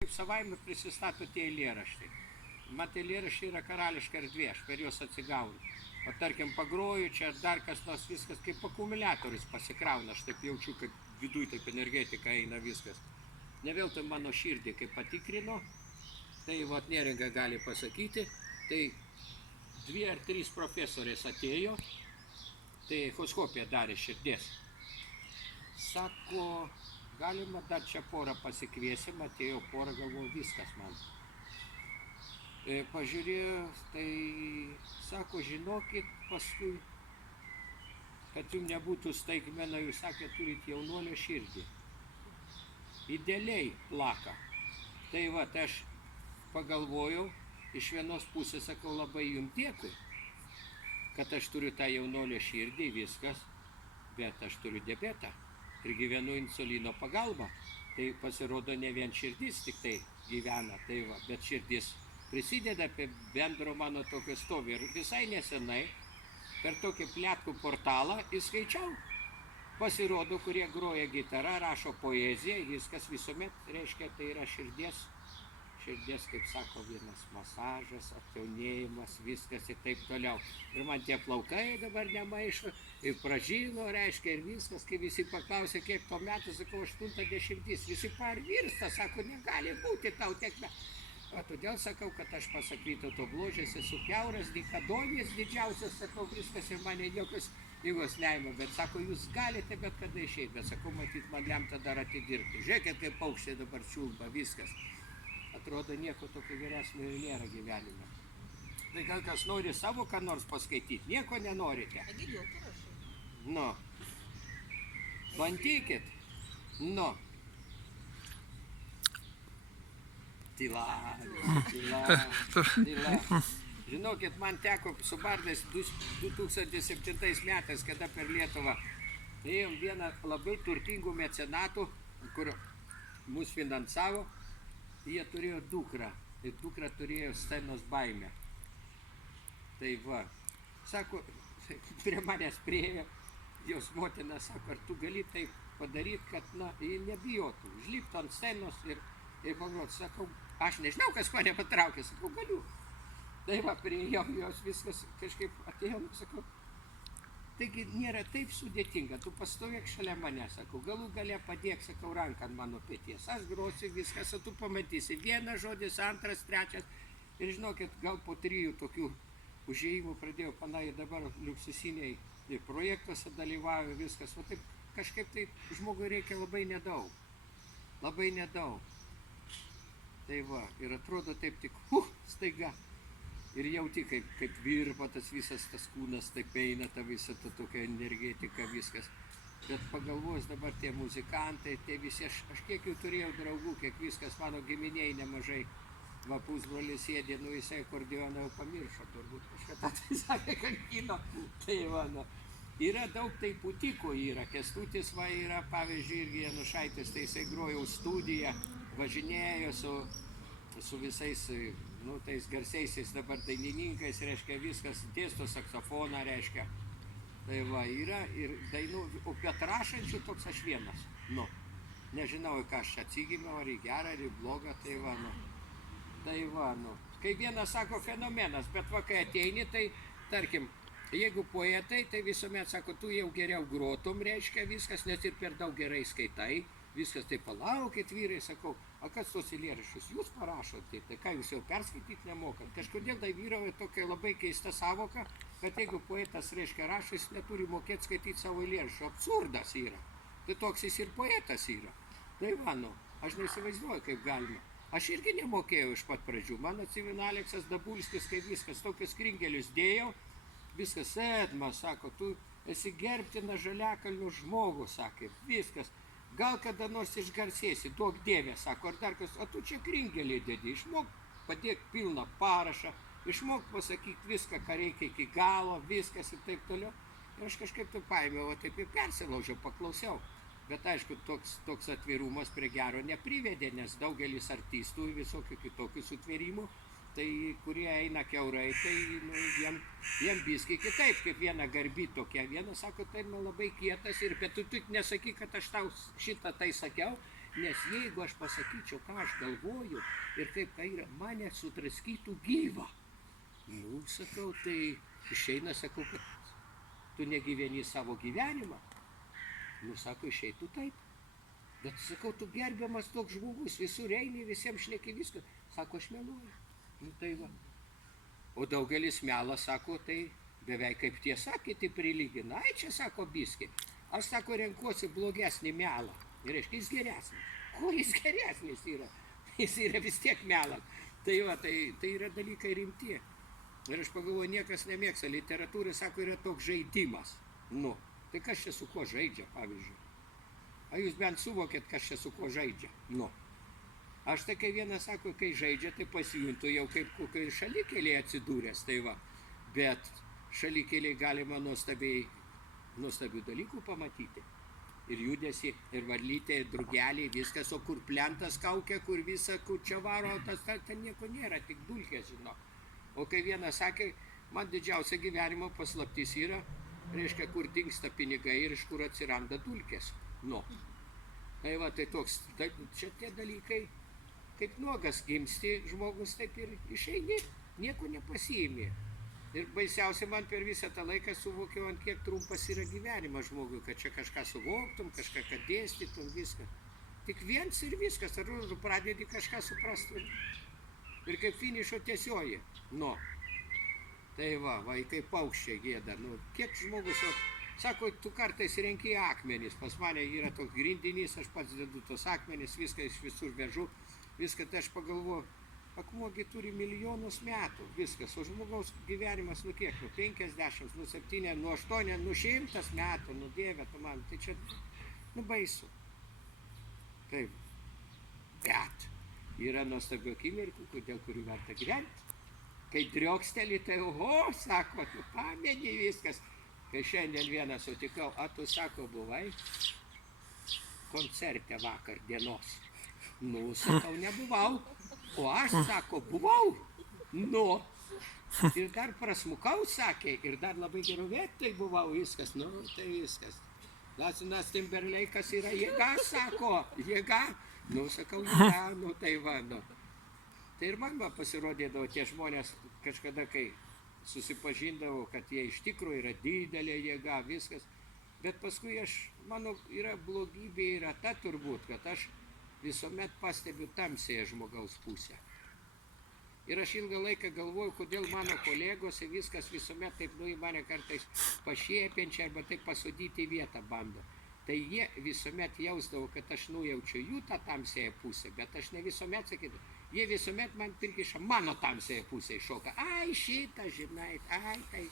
Kaip savaime prisistato tie eilėraščiai. Man tie eilėraščiai yra karališka erdvė, aš per juos atsigaunu. O tarkim, pagroju čia dar kas nors, viskas kaip akumuliatorius pasikrauna, aš taip jaučiu, kad viduj taip energetika eina viskas. Ne vėl tai mano širdį kaip patikrino, tai vat Neringa gali pasakyti, tai 2 ar 3 profesorės atėjo, tai echoskopiją darė širdies. Sako, galima dar čia porą pasikviesim, atėjo porą, galvoju, viskas man. Pažiūrėjo, tai sako, žinokit, paskui, kad jums nebūtų staigmena, jūs sakė, turit jaunuolio širdį. Idealiai plaka. Tai va, aš pagalvojau, iš vienos pusės sakau, labai jums dėkui, kad aš turiu tą jaunolio širdį, viskas, bet aš turiu diabetą ir gyvenu insulino pagalba. Tai pasirodo, ne vien širdis tik tai gyvena, tai va, bet širdis prisideda prie bendro mano tokio stovio. Ir visai nesenai per tokį pletkų portalą įskaičiau. Pasirodo, kurie groja gitarą, rašo poeziją, viskas visuomet reiškia, tai yra širdies, kaip sako, vienas masažas, atjaunėjimas, viskas ir taip toliau. Ir man tie plaukai dabar nemaišo, ir pražino, reiškia, ir viskas, kai visi paklausė, kiek to metų, sakau, 80, visi parvirsta, sako, negali būti tau tiek metų. O todėl sakau, kad aš pasak Vytauto Bložės esu kiauras, dykadonis didžiausias, sakau, viskas ir mane jokios jėgos neima, bet sako, jūs galite bet kada išeiti, bet sakau, matyt, man lemta dar atidirbti. Žiūrėkit, kaip paukščiai dabar čiulba, viskas. Atrodo, nieko tokio geresnio nėra gyvenime. Tai gal kas nori savo ką nors paskaityti, nieko nenorite? Nu, bandykit. Nu. Tyla. Žinokit, man teko su bardais 2007 metais, kada per Lietuvą ėjom vieną labai turtingų mecenatų, kur mus finansavo, jie turėjo dukrą, ir dukra turėjo scenos baimę. Tai va, sako, prie manęs priėjo, jos motina sako, ar tu gali taip padaryti, kad, na, jie nebijotų, užliptų ant scenos ir pagroti. Sakau, aš nežinau, kas mane patraukė, sakau, galiu. Tai va, priėjom, jos viskas kažkaip atėjom, sakau, taigi nėra taip sudėtinga, tu pastovėk šalia mane, sakau, galų gale padėk, sakau, ranką ant mano peties, aš grosiu viskas, o tu pamatysi, vienas žodis, antras, trečias, ir žinokit, gal po 3 tokių užėjimų pradėjau panai dabar liuksusiniai projektuose dalyvauju, viskas, o taip kažkaip tai žmogui reikia labai nedaug. Tai va, ir atrodo taip tik, staiga. Ir jauti, kaip virpa tas visas tas kūnas, taip eina ta visa ta tokia energetika, viskas. Bet pagalvojus dabar tie muzikantai, tie visi, aš kiek jau turėjau draugų, kiek viskas, mano giminiai nemažai. Va, pusbrolis sėdė, nu jisai akordeoną jau pamiršo, turbūt kažkada tai sakė, kankino. Tai va, nu. Yra daug tai putikų yra, Kęstutis va yra, pavyzdžiui, irgi Janušaitis, tai jisai grojau studiją, važinėjo su visais, nu, tais garsiaisiais dabar dainininkais, reiškia, viskas, dėsto saksofoną, reiškia. Tai va, yra ir dainų, o bet rašančių toks aš vienas, nu, nežinau, ką aš atsigimiau, ar į gerą, ar į blogą, tai va, nu. Tai va, nu, kai vienas sako fenomenas, bet va, kai ateini, tai, tarkim, jeigu poetai, tai visuomet sako, tu jau geriau grotum, reiškia, viskas, nes ir per daug gerai skaitai, viskas, tai palaukit, vyrai, sakau, o kas tos eilėraščius jūs parašot, tai ką jūs jau perskaityti nemokat? Kažkodėl tai vyrauja tokia labai keista savoka, kad jeigu poetas, reiškia, rašo, jis neturi mokėti skaityti savo eilėraščių, absurdas yra. Tai toks jis ir poetas yra. Tai va, nu, aš neįsivaizduoju, kaip galima. Aš irgi nemokėjau iš pat pradžių. Man atsimena Aleksas Dabulskis, kai viskas, tokius kringelius dėjau, viskas, Edma, sako, tu esi gerbtinas Žaliakalnio žmogus, sakė, viskas. Gal kada nors išgarsėsi, duok Dieve, sako, ar dar kas, o tu čia kringelį dedi, išmok padėk pilną parašą, išmok pasakyti viską, ką reikia iki galo, viskas ir taip toliau. Ir aš kažkaip tu paėmiau, o taip ir persilaužiau, paklausiau. Bet aišku, toks atvirumas prie gero neprivedė, nes daugelis artistų visokių kitokių sutvėrimų, tai kurie eina kiaurai, tai nu, jiem biskį kitaip, kaip viena garbi tokia. Vienas sako, tai man labai kietas, ir bet tu tik nesakyk, kad aš tau šitą tai sakiau, Nes jeigu aš pasakyčiau, ką aš galvoju ir kaip ką yra, mane sutraskytų gyvą. Nu, sakau, tai išeina, sakau, kad tu negyveni savo gyvenimą. Nu, sako, išeitų taip. Bet, sakau, tu gerbiamas toks žmogus, visur eini, visiems šneki viską. Sako, aš meluoju. Nu, tai va. O daugelis melas, sako, tai beveik kaip tiesa, kiti prilygina. Ai, čia, sako, biski. Aš, sako, renkuosi blogesnį melą. Ir reiškia, jis geresnis. Kur jis geresnis yra? Jis yra vis tiek melas. Tai va, tai yra dalykai rimti. Ir aš pagalvoju, niekas nemėgsta. Literatūra, sako, yra toks žaidimas. Nu, tai kas čia su kuo žaidžia, pavyzdžiui? A jūs bent suvokėt, kas čia su kuo žaidžia? Nu. Aš tai, kai vienas sako, kai žaidžia, tai pasijuntu jau kaip kokiai šalikėlėje atsidūręs, tai va. Bet šalikėlėje galima nuostabių dalykų pamatyti. Ir judesi, ir varlytė, ir drugeliai, viskas, o kur plentas kaukia, kur visa, kur čia varo, ten nieko nėra, tik dulkės, žinau. O kai vienas sakė, man didžiausia gyvenimo paslaptis yra, reiškia, kur dingsta pinigai ir iš kur atsiranda dulkės. Nu. Tai va, tai toks, čia tie dalykai, kaip nuogas gimsti žmogus, taip ir išeini, nieko nepasiimi. Ir baisiausia man per visą tą laiką suvokiau, ant kiek trumpas yra gyvenimas žmogui, kad čia kažką suvoktum, kažką kad dėstytum, viską. Tik viens ir viskas, ar pradedi kažką suprasti. Ir kaip finišo tiesioji. Nu. Tai va, kaip paukščiai gėda. Nu, kiek žmogus, sako, tu kartais renki akmenis. Pas mane yra toks grindinys, aš pats dedu tos akmenis, viską iš visur vežu. Viską, tai aš pagalvoju, akmuogi turi milijonus metų, viskas. O žmogaus gyvenimas, nu kiek, nu 50, nu 7, nu 8, nu 100 metų, nu Dieve, tu man, tai čia, nu baisu. Taip. Bet yra nuostabių akimirkų, dėl kurių verta gyventi. Kai drioksteli, tai oho, sako, tu pameni viskas. Kai šiandien vieną sutikau, a tu, sako, buvai koncerte vakar dienos. Nu, sakau, nebuvau. O aš, sako, buvau. Nu. Ir dar prasmukau, sakė, ir dar labai gerų vietai buvau, viskas, nu, tai viskas. Lasinas Timberleikas yra jėga, sako, jėga. Nu, sakau, jėga, nu, tai va, nu. Tai ir man pasirodėdavo tie žmonės kažkada, kai susipažindavau, kad jie iš tikrųjų yra didelė jėga, viskas. Bet paskui mano yra blogybė yra ta turbūt, kad aš visuomet pastebiu tamsėje žmogaus pusę. Ir aš ilgą laiką galvoju, kodėl mano kolegos viskas visuomet taip, nu, į mane kartais pašiepiančiai arba taip pasodyti į vietą bando. Tai jie visuomet jausdavo, kad aš nujaučiu jų tą tamsėje pusę, bet aš ne visuomet sakydavau. Jie visuomet man prikiša mano tamsėje pusę iššoka. Ai, šitą, žinai, ai, tai,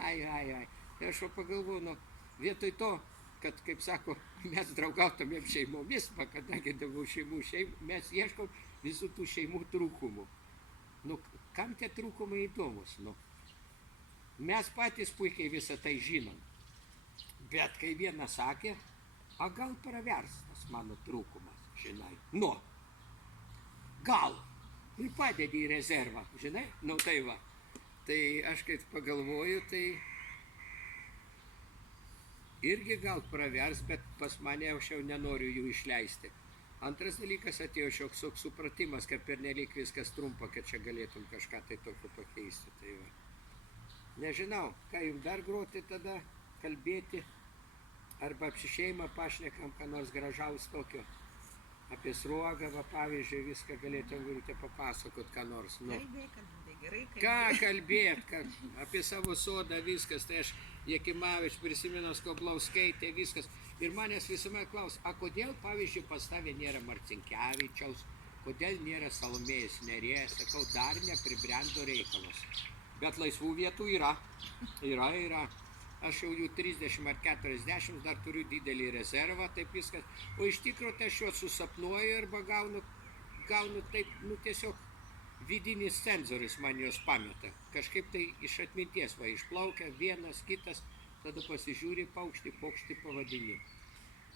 ai. Tai aš pagalvoju, nu, vietoj to, kad, kaip sako, mes draugautumėm šeimomis, kadangi daugiau šeimų, mes ieškom visų tų šeimų trūkumų. Nu, kam tie trūkumai įdomus, nu? Mes patys puikiai visą tai žinom. Bet kai vienas sakė, a gal praverstas mano trūkumas, žinai, nu. Gal. Ir padedi į rezervą, žinai? Nu tai va. Tai aš kaip pagalvoju, tai irgi gal pravers, bet pas mane aš jau nenoriu jų išleisti. Antras dalykas, atėjo šioks supratimas, kad pernelyg viskas trumpa, kad čia galėtum kažką tai tokio pakeisti. Tai va. Nežinau, ką jums dar groti tada, kalbėti, arba apsišeimą pašnekam, ką nors gražaus tokio. Apie sruogą, va, pavyzdžiui, viską galėtum galite papasakot, ką nors. Nu. Gerai, ką kalbėt, apie savo sodą, viskas. Tai aš Jakimavič prisiminus Koblauskaitė, viskas. Ir manęs visuomet klaus, a kodėl, pavyzdžiui, pas tave nėra Marcinkevičiaus, kodėl nėra Salomėjos Nėries, sakau, dar nepribrendo reikalas. Bet laisvų vietų yra. Yra. Aš jau jų 30 ar 40, dar turiu didelį rezervą, taip viskas. O iš tikrųjų tai aš juos susapnuoju arba gaunu taip, nu tiesiog vidinis cenzorius man juos pameta. Kažkaip tai iš atminties va išplaukia vienas, kitas, tada pasižiūri paukštį pavadinį.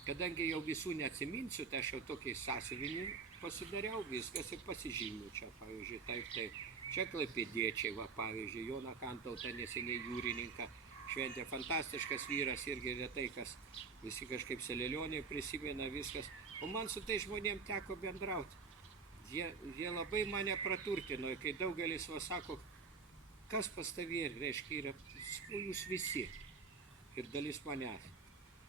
Kadangi jau visų neatsiminsiu, tai aš jau tokį sąsiuvinį pasidariau, viskas ir pasižymiu čia, pavyzdžiui, taip. Čia klaipėdiečiai, va, pavyzdžiui, Joną Kantautą neseniai jūrininką šventė, fantastiškas vyras irgi retai, kas visi kažkaip Selelionį prisimena, viskas. O man su tai žmonėm teko bendrauti. Jie labai mane praturtino, kai daugelis va sako, kas pas tavį, reiškia, yra, jūs visi ir dalis manęs.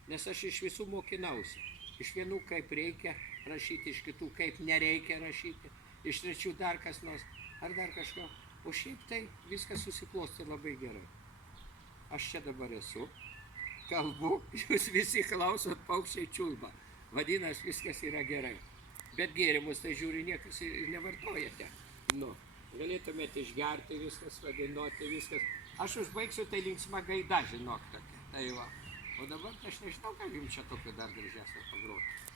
Nes aš iš visų mokinausi. Iš vienų kaip reikia rašyti, iš kitų kaip nereikia rašyti, iš trečių dar kas nors, ar dar kažko. O šiaip tai viskas susiklosti labai gerai. Aš čia dabar esu, kalbu, jūs visi klausot, paukščiai čiulba. Vadinasi, viskas yra gerai. Bet gėrimus tai žiūri, niekas nevartojate. Nu, galėtumėte išgerti viskas, vadinoti viskas. Aš užbaigsiu tai linksma gaida, žinok tokia. Tai va. O dabar aš nežinau, ką jums čia tokio dar gražesnio pagroti.